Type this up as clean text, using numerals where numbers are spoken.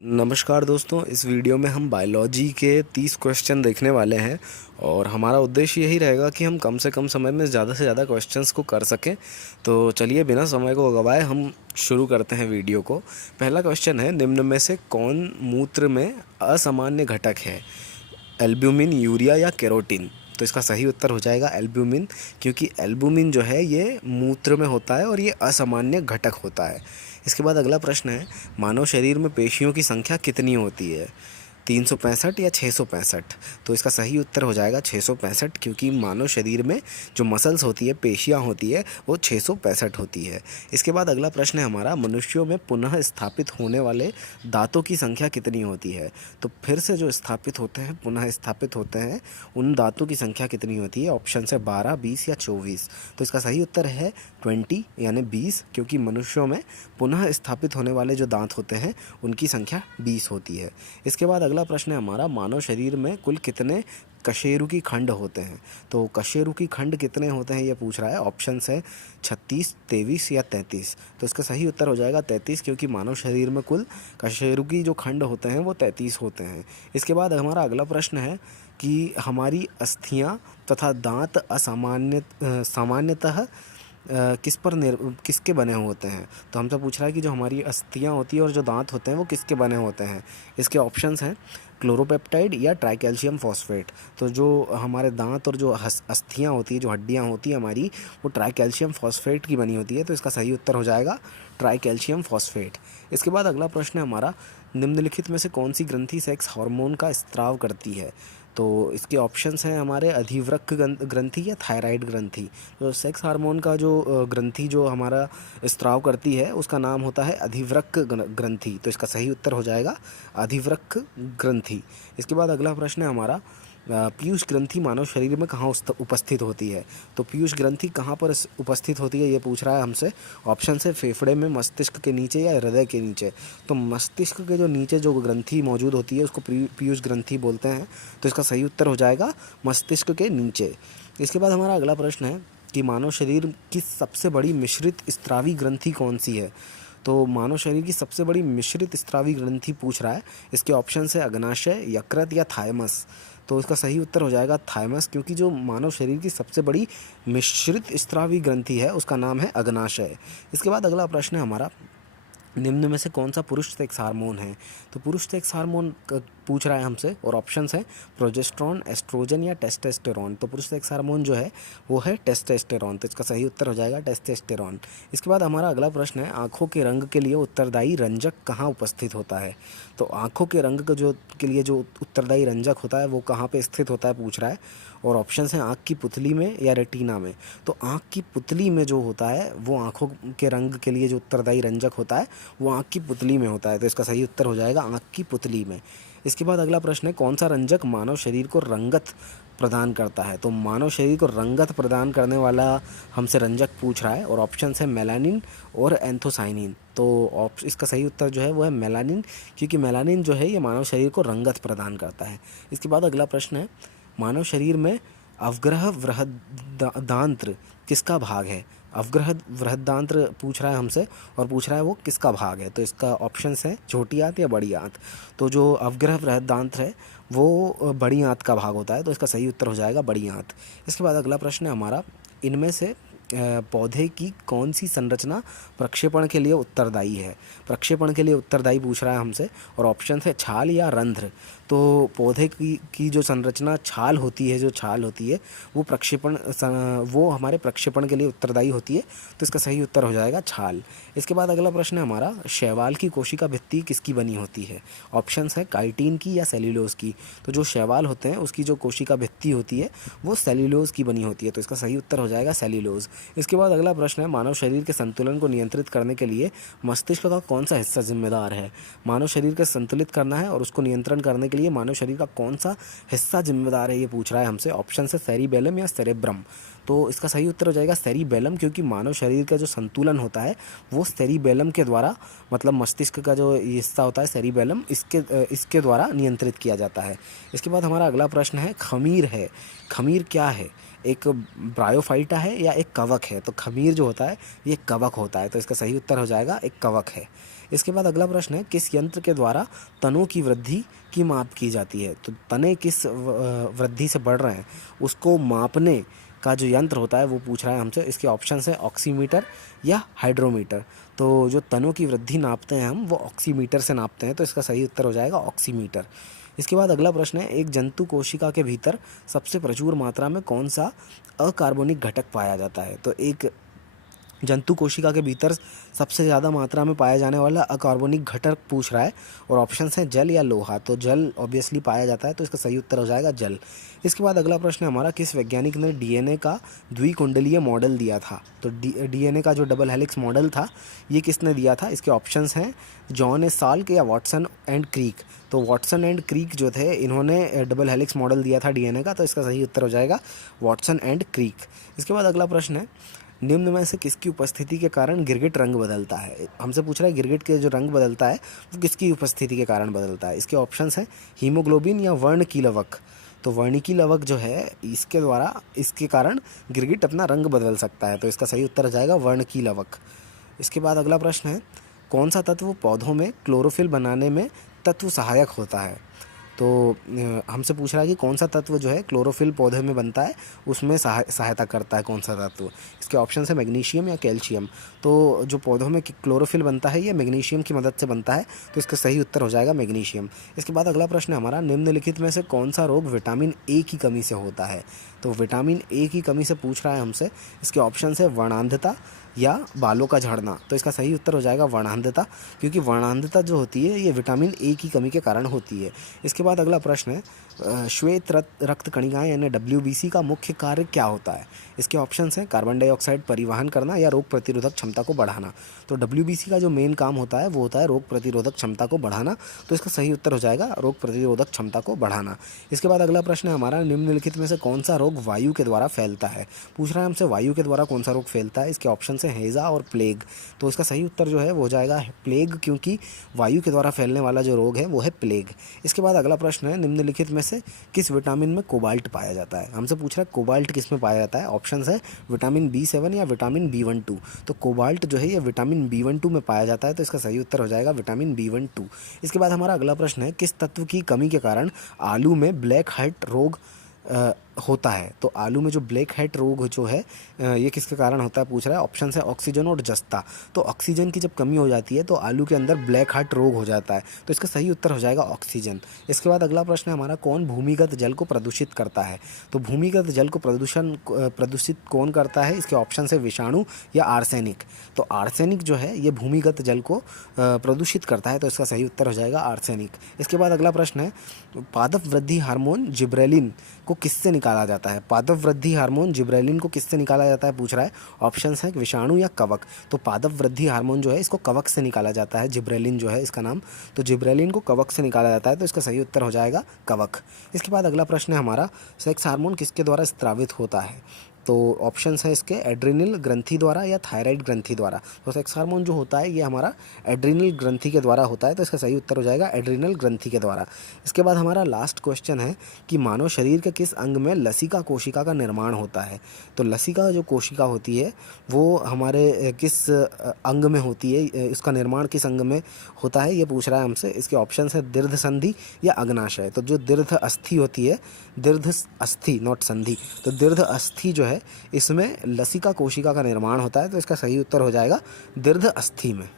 नमस्कार दोस्तों, इस वीडियो में हम बायोलॉजी के 30 क्वेश्चन देखने वाले हैं और हमारा उद्देश्य यही रहेगा कि हम कम से कम समय में ज़्यादा से ज़्यादा क्वेश्चंस को कर सकें। तो चलिए बिना समय को गवाए हम शुरू करते हैं वीडियो को। पहला क्वेश्चन है, निम्न में से कौन मूत्र में असामान्य घटक है? एल्ब्यूमिन, यूरिया या केरोटीन? तो इसका सही उत्तर हो जाएगा एल्ब्यूमिन, क्योंकि एल्ब्यूमिन जो है ये मूत्र में होता है और ये असामान्य घटक होता है। इसके बाद अगला प्रश्न है, मानव शरीर में पेशियों की संख्या कितनी होती है? 365 या 665? तो इसका सही उत्तर हो जाएगा 665, क्योंकि मानव शरीर में जो मसल्स होती है, पेशियां होती है, वो 665 होती है। इसके बाद अगला प्रश्न है हमारा, मनुष्यों में पुनः स्थापित होने वाले दांतों की संख्या कितनी होती है? तो फिर से जो स्थापित होते हैं, पुनः स्थापित होते हैं, उन दांतों की संख्या कितनी होती है? ऑप्शन है 12, 20 या 24। तो इसका सही उत्तर है 20 यानी 20, क्योंकि मनुष्यों में पुनः स्थापित होने वाले जो दांत होते हैं उनकी संख्या 20 होती है। इसके बाद अगला प्रश्न है हमारा, मानव शरीर में कुल कितने कशेरुकी खंड होते हैं? तो कशेरुकी खंड कितने होते हैं ये पूछ रहा है। ऑप्शंस है 36, 23 या 33। तो इसका सही उत्तर हो जाएगा 33, क्योंकि मानव शरीर में कुल कशेरुकी जो खंड होते हैं वो 33 होते हैं। इसके बाद हमारा अगला प्रश्न है कि हमारी अस्थियां तथा दांत सामान्यतः किसके बने होते हैं? तो हमसे पूछ रहा है कि जो हमारी अस्थियां होती है और जो दांत होते हैं वो किसके बने होते हैं। इसके ऑप्शंस हैं क्लोरोपेप्टाइड या ट्राइकैल्शियम फॉस्फेट। तो जो हमारे दांत और जो अस्थियां होती है, जो हड्डियां होती है हमारी, वो ट्राइकैल्शियम फॉस्फेट की बनी होती है। तो इसका सही उत्तर हो जाएगा ट्राइकैल्शियम फॉस्फेट। इसके बाद अगला प्रश्न है हमारा, निम्नलिखित में से कौन सी ग्रंथि सेक्स हार्मोन का स्त्राव करती है? तो इसके ऑप्शंस हैं हमारे अधिवृक्क ग्रंथि या थायराइड ग्रंथि। तो सेक्स हार्मोन का जो ग्रंथि जो हमारा स्त्राव करती है उसका नाम होता है अधिवृक्क ग्रंथि। तो इसका सही उत्तर हो जाएगा अधिवृक्क ग्रंथि। इसके बाद अगला प्रश्न है हमारा, पीयूष ग्रंथि मानव शरीर में कहाँ उपस्थित होती है? तो पीयूष ग्रंथि कहाँ पर उपस्थित होती है ये पूछ रहा है हमसे। ऑप्शन है फेफड़े में, मस्तिष्क के नीचे या हृदय के नीचे। तो मस्तिष्क के जो नीचे जो ग्रंथि मौजूद होती है उसको पीयूष ग्रंथि बोलते हैं। तो इसका सही उत्तर हो जाएगा मस्तिष्क के नीचे। इसके बाद हमारा अगला प्रश्न है कि मानव शरीर की सबसे बड़ी मिश्रित स्त्रावी ग्रंथि कौन सी है? तो मानव शरीर की सबसे बड़ी मिश्रित स्त्रावी ग्रंथि पूछ रहा है। इसके ऑप्शन है अग्नाशय, यकृत या थाइमस। तो इसका सही उत्तर हो जाएगा थाइमस, क्योंकि जो मानव शरीर की सबसे बड़ी मिश्रित स्त्रावी ग्रंथि है उसका नाम है अग्नाशय। इसके बाद अगला प्रश्न है हमारा, निम्न में से कौन सा पुरुष सेक्स हार्मोन है? तो पुरुष सेक्स हार्मोन पूछ रहा है हमसे और ऑप्शंस हैं प्रोजेस्टेरॉन, एस्ट्रोजन या टेस्टोस्टेरोन। तो पुरुष सेक्स हार्मोन जो है वो है टेस्टोस्टेरोन। तो इसका सही उत्तर हो जाएगा टेस्टोस्टेरोन। इसके बाद हमारा अगला प्रश्न है, आँखों के रंग के लिए उत्तरदायी रंजक कहाँ उपस्थित होता है? तो आँखों के रंग का के लिए जो उत्तरदायी रंजक होता है वो कहाँ पे स्थित होता है पूछ रहा है। और ऑप्शंस हैं आँख की पुतली में या रेटिना में। तो आँख की पुतली में जो होता है वो आँखों के रंग के लिए जो उत्तरदायी रंजक होता है वो आँख की पुतली में होता है। तो इसका सही उत्तर हो जाएगा आँख की पुतली में। इसके बाद अगला प्रश्न है, कौन सा रंजक मानव शरीर को रंगत प्रदान करता है? तो मानव शरीर को रंगत प्रदान करने वाला हमसे रंजक पूछ रहा है और ऑप्शंस है मेलानिन और एंथोसाइनिन। तो इसका सही उत्तर जो है वो है मेलानिन, क्योंकि मेलानिन जो है ये मानव शरीर को रंगत प्रदान करता है। इसके बाद अगला प्रश्न है, मानव शरीर में अवग्रह वृहदांत्र किसका भाग है? अवग्रह वृहदांत्र पूछ रहा है हमसे और पूछ रहा है वो किसका भाग है। तो इसका ऑप्शंस है छोटी आंत या बड़ी आंत। तो जो अवग्रह वृहदांत्र है वो बड़ी आंत का भाग होता है। तो इसका सही उत्तर हो जाएगा बड़ी आंत। इसके बाद अगला प्रश्न है हमारा, इनमें से पौधे की कौन सी संरचना प्रक्षेपण के लिए उत्तरदायी है? प्रक्षेपण के लिए उत्तरदायी पूछ रहा है हमसे और ऑप्शन है छाल या रंध्र। तो पौधे की जो संरचना छाल होती है, जो छाल होती है वो हमारे प्रक्षेपण के लिए उत्तरदायी होती है। तो इसका सही उत्तर हो जाएगा छाल। इसके बाद अगला प्रश्न है हमारा, शैवाल की कोशिका भित्ति किसकी बनी होती है? ऑप्शंस है काइटिन की या सेल्यूलोज की। तो जो शैवाल होते हैं उसकी जो कोशिका भित्ति होती है वो सेल्यूलोज की बनी होती है। तो इसका सही उत्तर हो जाएगा सेल्यूलोज। इसके बाद अगला प्रश्न है, मानव शरीर के संतुलन को नियंत्रित करने के लिए मस्तिष्क का कौन सा हिस्सा जिम्मेदार है? मानव शरीर को संतुलित करना है और उसको नियंत्रण करने के लिए मानव शरीर का कौन सा हिस्सा जिम्मेदार है ये पूछ रहा है हमसे। ऑप्शन है सेरिबेलम या सेरेब्रम। तो इसका सही उत्तर हो जाएगा सेरिबेलम, क्योंकि मानव शरीर का जो संतुलन होता है वो सेरिबेलम के द्वारा, मतलब मस्तिष्क का जो हिस्सा होता है सेरिबेलम, इसके द्वारा नियंत्रित किया जाता है। इसके बाद हमारा अगला प्रश्न है, खमीर है। खमीर क्या है? एक ब्रायोफाइटा है या एक कवक है? तो खमीर जो होता है ये कवक होता है। तो इसका सही उत्तर हो जाएगा एक कवक है। इसके बाद अगला प्रश्न है, किस यंत्र के द्वारा तनों की वृद्धि की माप की जाती है? तो तने किस वृद्धि से बढ़ रहे हैं उसको मापने का जो यंत्र होता है वो पूछ रहा है हमसे। इसके ऑप्शन है ऑक्सीमीटर या हाइड्रोमीटर। तो जो तनों की वृद्धि नापते हैं हम वो ऑक्सीमीटर से नापते हैं, तो इसका सही उत्तर हो जाएगा ऑक्सीमीटर। इसके बाद अगला प्रश्न है, एक जंतु कोशिका के भीतर सबसे प्रचुर मात्रा में कौन सा अकार्बनिक घटक पाया जाता है? तो एक जंतु कोशिका के भीतर सबसे ज़्यादा मात्रा में पाया जाने वाला अकार्बनिक घटक पूछ रहा है और ऑप्शंस हैं जल या लोहा। तो जल ऑब्वियसली पाया जाता है, तो इसका सही उत्तर हो जाएगा जल। इसके बाद अगला प्रश्न है हमारा, किस वैज्ञानिक ने डीएनए का द्विकुंडलीय मॉडल दिया था? तो डीएनए का जो डबल हेलिक्स मॉडल था ये किसने दिया था? इसके ऑप्शंस हैं जॉन ए साल्क या वाटसन एंड क्रीक। तो वाटसन एंड क्रीक जो थे इन्होंने डबल हेलिक्स मॉडल दिया था डीएनए का, तो इसका सही उत्तर हो जाएगा वाटसन एंड क्रीक। इसके बाद अगला प्रश्न है, निम्न में से किसकी उपस्थिति के कारण गिरगिट रंग बदलता है? हमसे पूछ रहा है गिरगिट के जो रंग बदलता है वो किसकी उपस्थिति के कारण बदलता है? इसके ऑप्शंस हैं हीमोग्लोबिन या वर्णकी लवक। तो वर्णकी लवक जो है इसके कारण गिरगिट अपना रंग बदल सकता है, तो इसका सही उत्तर हो जाएगा वर्णकी लवक। इसके बाद अगला प्रश्न है, कौन सा तत्व पौधों में क्लोरोफिल बनाने में तत्व सहायक होता है? तो हमसे पूछ रहा है कि कौन सा तत्व जो है क्लोरोफिल पौधे में बनता है उसमें सहायता करता है, कौन सा तत्व? इसके ऑप्शन है मैग्नीशियम या कैल्शियम। तो जो पौधों में क्लोरोफिल बनता है ये मैग्नीशियम की मदद से बनता है, तो इसका सही उत्तर हो जाएगा मैग्नीशियम। इसके बाद अगला प्रश्न है हमारा, निम्नलिखित में से कौन सा रोग विटामिन ए की कमी से होता है? तो विटामिन ए की कमी से पूछ रहा है हमसे। इसके ऑप्शन है वर्णांधता या बालों का झड़ना। तो इसका सही उत्तर हो जाएगा वर्णांधता, क्योंकि वर्णांधता जो होती है ये विटामिन ए की कमी के कारण होती है। इसके बाद अगला प्रश्न है, श्वेत रक्त कणिकाएं यानी डब्ल्यूबीसी का मुख्य कार्य क्या होता है? इसके ऑप्शंस हैं कार्बन डाइऑक्साइड परिवहन करना या रोग प्रतिरोधक क्षमता को बढ़ाना। तो डब्ल्यूबीसी का जो मेन काम होता है वो होता है रोग प्रतिरोधक क्षमता को बढ़ाना, तो इसका सही उत्तर हो जाएगा रोग प्रतिरोधक क्षमता को बढ़ाना। इसके बाद अगला प्रश्न है हमारा, निम्नलिखित में से कौन सा रोग वायु के द्वारा फैलता है? पूछ रहा है हमसे वायु के द्वारा कौन सा रोग फैलता है। इसके ऑप्शन है हैजा और प्लेग। तो इसका सही उत्तर जो है वो हो जाएगा प्लेग, क्योंकि वायु के द्वारा फैलने वाला जो रोग है वो है प्लेग। इसके बाद अगला प्रश्न है, निम्नलिखित में से किस विटामिन में कोबाल्ट पाया जाता है? हमसे पूछ रहा है कोबाल्ट किस में पाया जाता है। ऑप्शंस है विटामिन B7 या विटामिन B12। तो कोबाल्ट जो है ये विटामिन B12 में पाया जाता है, तो इसका सही उत्तर हो जाएगा विटामिन B12। इसके बाद हमारा अगला प्रश्न है, किस तत्व की कमी के कारण आलू में ब्लैक हेड रोग होता है? तो आलू में जो ब्लैक हेड रोग जो है ये किसके कारण होता है पूछ रहा है। ऑप्शन है ऑक्सीजन और जस्ता। तो ऑक्सीजन की जब कमी हो जाती है तो आलू के अंदर ब्लैक हेड रोग हो जाता है, तो इसका सही उत्तर हो जाएगा ऑक्सीजन। इसके बाद अगला प्रश्न है हमारा, कौन भूमिगत जल को प्रदूषित करता है? तो भूमिगत जल को प्रदूषित कौन करता है? इसके ऑप्शन है विषाणु या आर्सेनिक। तो आर्सेनिक जो है ये भूमिगत जल को प्रदूषित करता है, तो इसका सही उत्तर हो जाएगा आर्सेनिक। इसके बाद अगला प्रश्न है, पादप वृद्धि हार्मोन जिब्रेलिन को किससे निकाला जाता है? पादप वृद्धि हार्मोन जिब्रेलिन को किससे निकाला जाता है पूछ रहा है। ऑप्शंस हैं विषाणु या कवक। तो पादप वृद्धि हार्मोन जो है इसको कवक से निकाला जाता है, जिब्रेलिन जो है इसका नाम। तो जिब्रेलिन को कवक से निकाला जाता है, तो इसका सही उत्तर हो जाएगा कवक। इसके बाद अगला प्रश्न है हमारा, सेक्स हार्मोन किसके द्वारा स्रावित होता है? तो ऑप्शंस हैं इसके एड्रिनल ग्रंथि द्वारा या थायराइड ग्रंथि द्वारा। तो सेक्स हार्मोन जो होता है ये हमारा एड्रिनल ग्रंथि के द्वारा होता है, तो इसका सही उत्तर हो जाएगा एड्रिनल ग्रंथि के द्वारा। इसके बाद हमारा लास्ट क्वेश्चन है कि मानव शरीर के किस अंग में लसिका कोशिका का निर्माण होता है? तो लसिका जो कोशिका होती है वो हमारे किस अंग में होती है, उसका निर्माण किस अंग में होता है ये पूछ रहा है हमसे। इसके ऑप्शन है दीर्घ संधि या अग्नाशय। तो जो दीर्घ अस्थि होती है, दीर्घ अस्थि नॉट संधि, तो दीर्घ अस्थि जो है इसमें लसिका कोशिका का निर्माण होता है, तो इसका सही उत्तर हो जाएगा दीर्घ अस्थि में।